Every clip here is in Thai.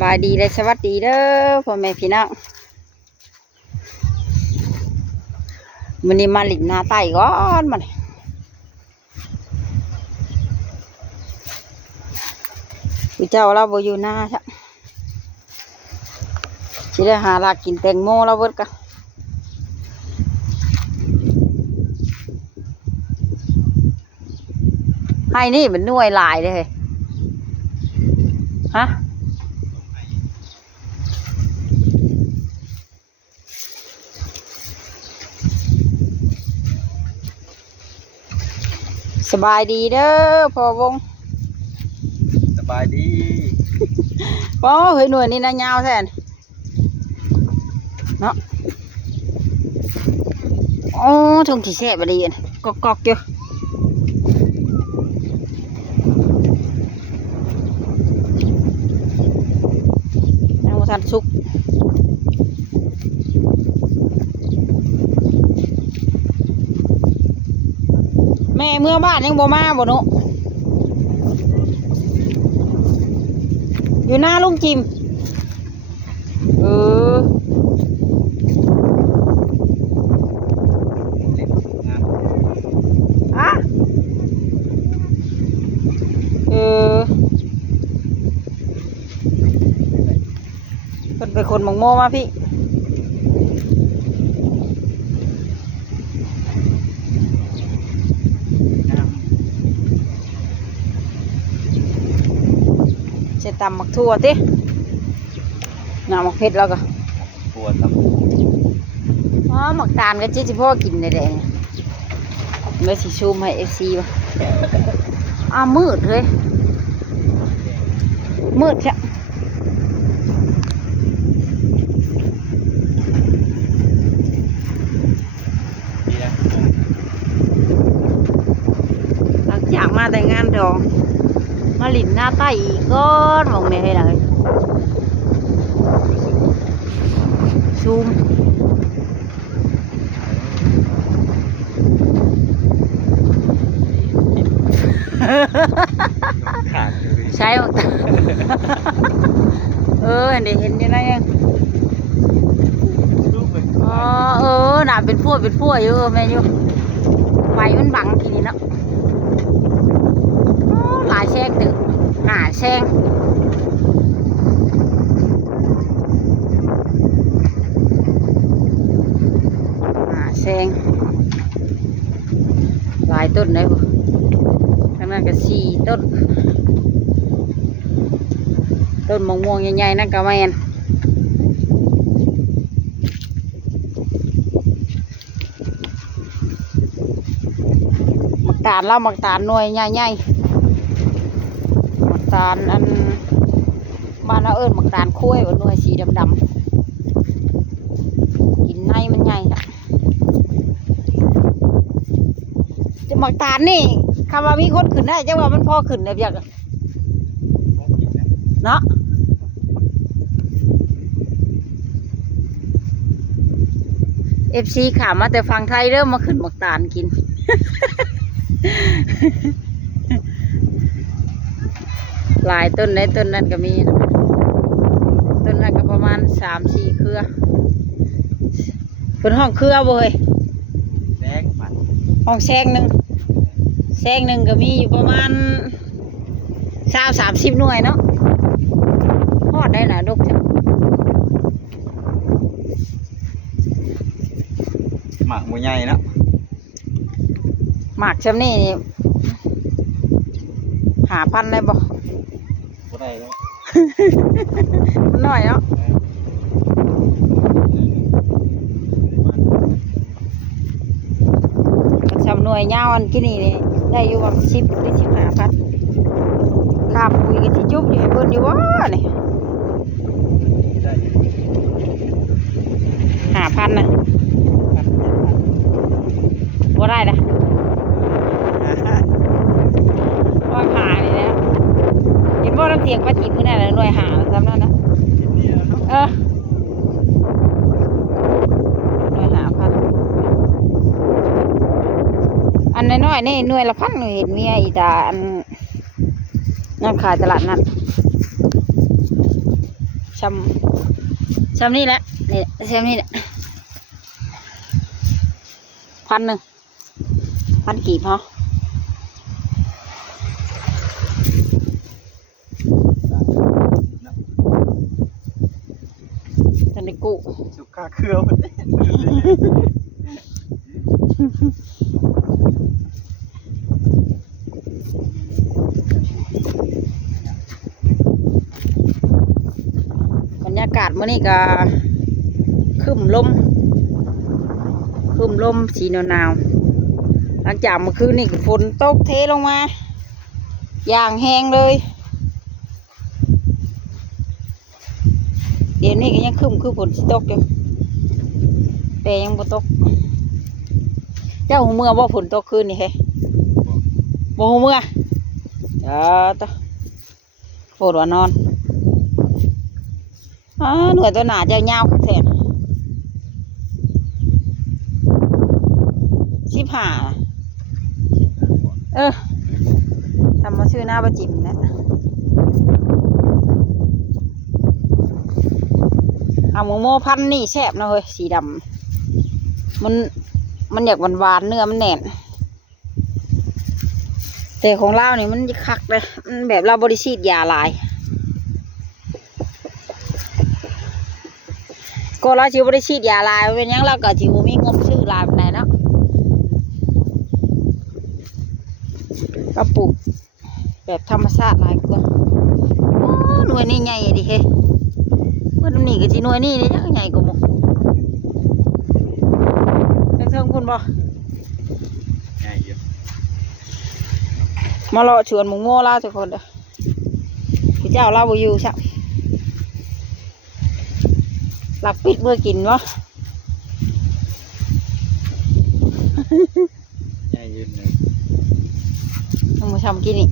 บายดีและสวัสดีเด้อพ่อแม่พี่น้องมันนี้มาหลินนาไต่ก่อนมันพี่เจ้าเราบ่อยู่หน้าใช่สิได้หาลากกินแตงโมเราเบิดกันให้นี่มันน่วยหลายเลยฮ้ยฮะ สบายดีเด้อพ่อวงสบายดีป้อเฮ้ยหน่วยนี่นะยาวแท้นเนาะโอ้ทงที่แซ่บดีอันกอกกอกๆอยู่ยังบ่ทันสุก เมื่อบ้านยังบ่มาบ่หนุอยู่หน้าลุงจิม เอออะเออเป็นเป็นคนมังโมมาพี่ งาน จะ ตำมักทั่วติน้ำมักเผ็ดแล้วก็ปวดครับอ๋อหมักตาลก็จิจิพ่อกินได้เลยเมื่อสิชูมให้เอฟซีวะอ้าวมืดเลย มืดใช่เบียร์หลังจากมาแต่งงานดอง มาหลินหน้าใต้อีกก้อนมองเนี่ยให้หน่อยซูมขาดอยู่ดิใช่หมักตาลเออเดี๋ยวเห็นยังไงยังรูปเป็นอ๋อเออน่ะเป็นพวกเป็นพวกอยู่เออแม่อยู่ไฟมันบังทีนี้เนาะอ๋อหลายแซงตึกหาแซงหาแซงหลายต้นเลยพวกข้างนั้นก็สี่ต้น ต้นมะม่วงใหญ่ๆนั่นก็แมนกตาลเล่ามักตาลหน่วยใหญ่ๆ กาลอันบ้านเราเอิญมักตาลคุ้ยว่าหน่วยสีดำๆกินในมันใหญ่อะจะหมักตาลนี่คำว่ามีคนขึ้นได้จังว่ามันพอขึ้นได้เพียงอะเนาะเอฟซีขามาแต่ฟังไทยเริ่มมาขึ้นหมักตาลกิน หลายต้นในต้นนั้นก็มีนะต้นนั้นก็ประมาณสามสี่เครือเป็นห้องเครือบ่เฮ้ยแดงปัดห้องแซงหนึ่งแซงหนึ่งก็มีอยู่ประมาณสาวสามสิบหน่วยเนาะฮอดได้นะดกจังหมากมวยใหญ่เนาะหมากชำนี่นี่ หาพันได้บ่ก็ได้แล้วมันน้อยเนาะชำหน่วยยาวอันกี่นี่นี่ได้อยู่ประมาณสิบหรือสิบห้าพันค่าปุ๋ยก็สิจุบอยู่ให้เพิ่นอยู่ว่านี่ได้อยู่ห้าพันนะบ่ได้นะว่าขานี่นะเห็นบ่น้ำเสียงปลาจีบมื้อนั้นน่ะหน่วยหาสำนั้นนะ นี่เนาะ เออหน่วยหาพัน อันน้อยๆนี่หน่วยละพันหน่วยเห็นเมียอีตาอันนั่นขายตลาดนัดช้ำช้ำนี่แหละนี่ช้ำนี่แหละพันหนึ่งพันกี่พอทันได้กู้สุขาเครือมัน บรรยากาศมื้อนี้ก็คึมลมคึมลมสีหนาวๆหลังจากเมื่อคืนนี่ฝนตกเทลงมา อย่างแห้งเลย เดี๋ยวนี้ก็ยังคึมคือฝนสิตกอยู่แต่ยังบ่ตก เจ้าหูเมื่อบ่ฝนตกคืนนี่เฮ้บ่หูเมื่อ เดี๋ยวต่อโคตรว่านอนอ่าหน่วยตัวหนาจะยาวแทนสิบห้าเออทำมาชื่อหน้าประจิมนะเอาหมูโมพันนี่แซ่บนะเฮ้ยสีดำมันมันอยากหวานๆเนื้อมันแน่น แต่ของเราเนี่ยมันคักเลยมันแบบเราบริสีดยาลาย ก็เราชิวบริชีดยาลายเป็นยังเราก็ชิวมีงบชื่อลายเป็นไหนเนาะก็ปลูกแบบธรรมชาติลายกว่าโอ้หน่วยนี่ใหญ่ดิเฮ้เมื่อนี่ก็จีหน่วยนี่เนี่ยังใหญ่กว่าหมกเทิงเทิงคุณบ่ใหญ่อยู่ มาเลาะชวนหมุงโม่ล่าทุกคนเด้อพี่เจ้าเราบ่อยู่ใช่หลักปิดเมื่อกินวะใหญ่ยืนเลยต้องมาทำกินนี่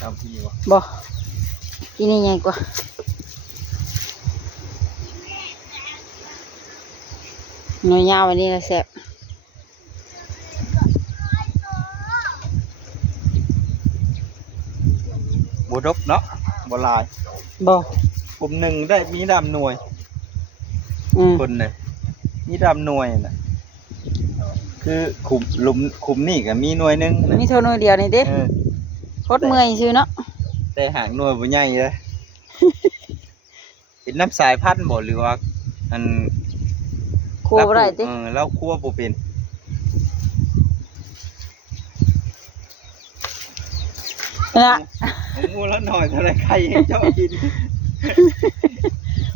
ทำที่วะบ่กินนี่ใหญ่กว่าหน่วยยาววันนี้ละแซ่บ บดบเนาะบลายบ่กลุ่มหนึ่งได้มีดำหน่วยอืมคนเนี่ยมีดำหน่วยน่ะคือขุมหลุมขุมนี่ก็มีหน่วยหนึงนะมีเท่าหน่วยเดียวนี่เด้เออโคตรเมื่อยซื่อเนาะแต่หางหน่วยบ่ใหญ่เลยเป็นน้ำสายพันธุ์บ่หรือว่าอัน ครัวบ่ได้ติเออเราคั่วบ่เป็นนะ ผมงูแล้วหน่อยเท่าไรใครให้เจ้ากิน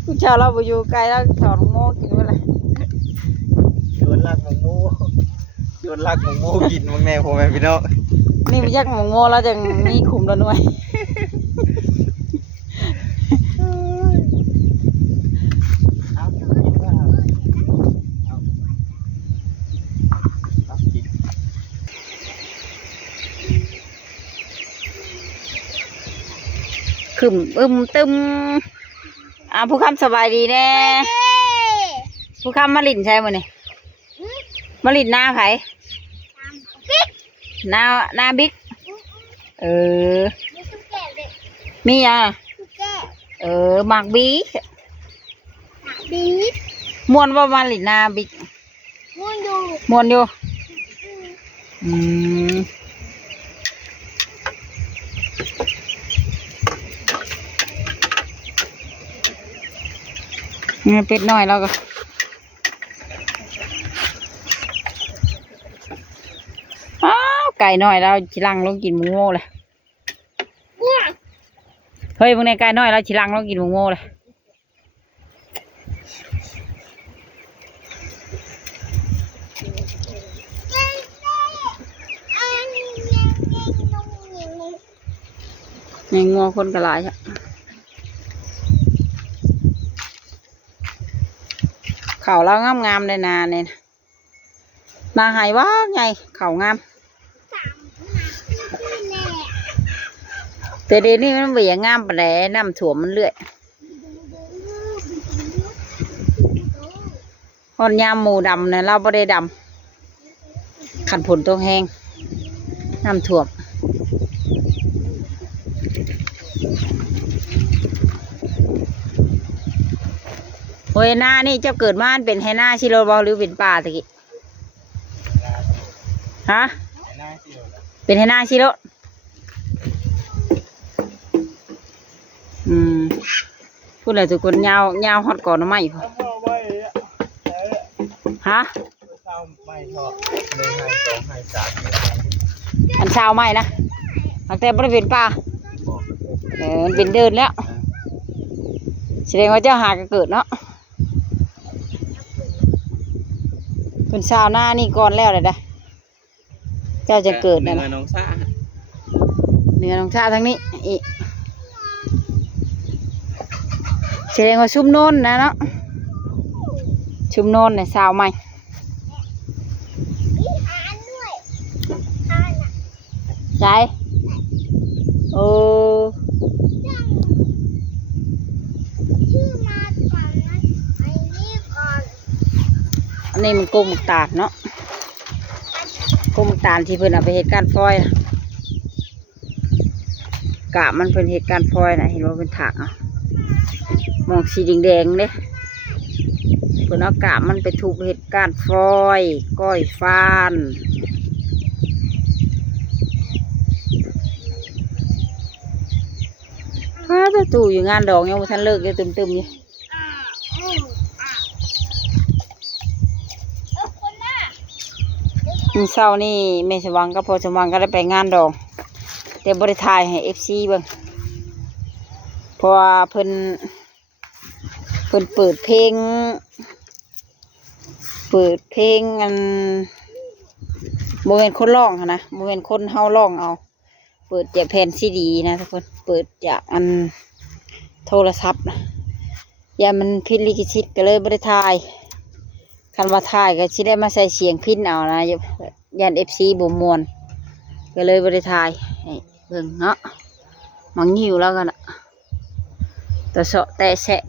ผู้ชาวเราบ่อยู่ไกลแล้วถอนโม่กินไว้เลยโยนลักหมงมูโยนลักหมงมูกินมึงแน่พ่อแม่พี่น้องนี่ไปยักหมองโม่แล้วจังมีขุมละหน่วย เอากินว่าเอาเอากิน ขึ้นอึมตึมอ่าผู้คำสบายดีแน่ผู้คำมาลินใช่ไหมนี่มาลินหน้าไผหน้าหน้าบิ๊กเออ มีอะเออหมากบีมวนว่ามาลินหน้าบิ๊กมวนอยู่อืม นี่เป็ดน้อยแล้วก็อ้าวไก่น้อยเราชิลังลงกินหมูโง่เลยเฮ้ยพวกนี้ไก่น้อยเราชิลังลงกินหมูโง่เลยในงัวคนกระลายอะ เขาเรางามงามๆเลยนาเนี่ยนาหายว่าไงเขางามแต่เดี๋ยวนี้มันเบียงามไปแล้น้ำถั่วมันเลื่อยฮอนยามหมูดำเนี่ยเราไม่ได้ดำขันผลต้องแห้งน้ำถั่วม โอ้ยหน้านี่เจ้าเกิดมาอันเป็นไฮหน้าชิโรบอหรือเป็นป่าตะกี้ฮะหน้าที่เราเป็นไฮหน้าชิโรอืมพูดเลยทุกคนยาวยาวฮอดก่อนหรือไม่พอเอาไว้อะฮะเศร้าไม่ชอบหนึ่งให้สองให้สามให้อันเช้าไม่นะตั้งแต่บริเวณป่าเออมันเป็นเดินแล้วแสดงว่าเจ้าหากเกิดเนาะ เป็นชาวหน้านี่ก่อนแล้วเลยนะเจ้าจะเกิดนะเนื้อน้องซ่าเหนือน้องชาทั้งนี้อีกแสดงว่าชุมโนนนะเนาะชุมโนนเนี่ยสาวใหม่ใช่เออชื่อมาก่อนนะไอ้นี่ก่อน อั นนี้มันกุ้งหมึกตาดเนาะกุ้งหมึกตาดที่เพิ่นเอาไปเหตุการณ์ฟอยกะมันเป็นเหตุการณ์ฟอยนะเห็นว่าเป็นถักอะมองสีแดงๆเด้เพิ่นเอากะมันไปถูกเหตุการณ์ฟอยก้อยฟานฟ้าตู่อยู่งานดอกยังไม่ทันเลิกเลยตึมๆอยู่ อ่าอืมอ่าเออคนน่ะ มื้อเช้านี่แม่สว่างกับพ่อสว่างก็ได้ไปงานดองแต่บริทายให้เอฟซีเบิ่งพราะว่าเพิ่นเพิ่นเปิดเพลง เปิดเพลงอันโมเมนคนร้องนะโมเมนคนเฮาร้องเอา เปิดจากแผ่นซีดีนะทุกคนเปิดจากอันโทรศัพท์นะอย่ามันพิลิขสิทธิ์ก็เลยบริทาย คันว่าถ่ายก็สิได้มาใส่เสียงพินเอานะยันเอฟซีบ่มวนก็เลยบริถ่ายเบิ่งเนาะมังหิวแล้วกันอะตะเสาะแต่แสะ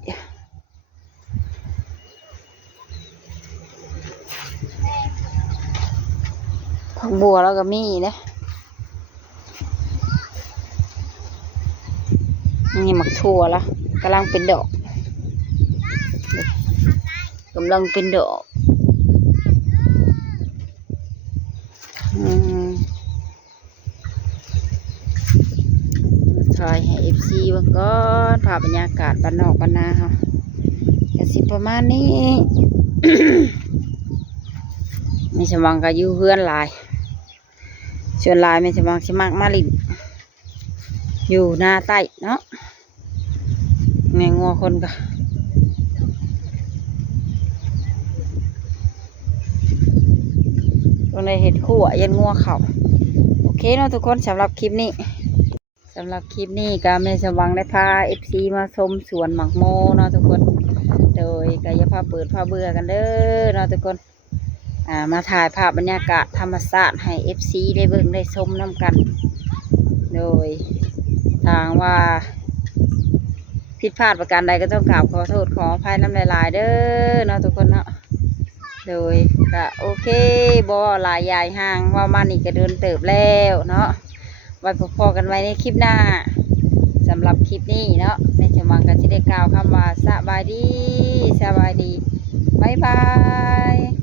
ผักบัวแล้วก็มีนะนี่หมักถั่วละกำลังเป็นดอก กำลังเป็นดอกถ่ายให้เอฟซีบางก่อนภาพบรรยากาศบ้านนอกบ้านนาค่ะกระสิประมาณนี้ ไม่สมังก็ยู่เพื่อนลายส่วนลายไม่สมังสิมากมาลินอยู่หน้าใต้เนาะแม่งัวคนก็ ตรงในเห็ดขั่วยันงัวเขาโอเคเนาะทุกคนสำหรับคลิปนี้สำหรับคลิปนี้ก็เมสวังได้พาเอฟซีมาชมสวนหมักโมเนาะทุกคน โดยกายภาพเปิดภาพเบื่อกันเด้อเนาะทุกคนอ่ามาถ่ายภาพบรรยากาศธรรมชาติให้เอฟซีได้เบิ่งได้ชมน้ำกัน โดยทางว่าผิดพลาดประการใดก็ต้องกราบขอโทษขออภัยน้ำลายๆเด้อเนาะทุกคนเนาะ โดยก็โอเคบอหลายใหญ่ห่างว่ามันอีกก็เดินเติบแล้วเนาะไว้พอๆกันไว้ในคลิปหน้าสำหรับคลิปนี้เนาะในสมังกันที่ได้กล่าวคำว่าสบายดีสบายดีบายบาย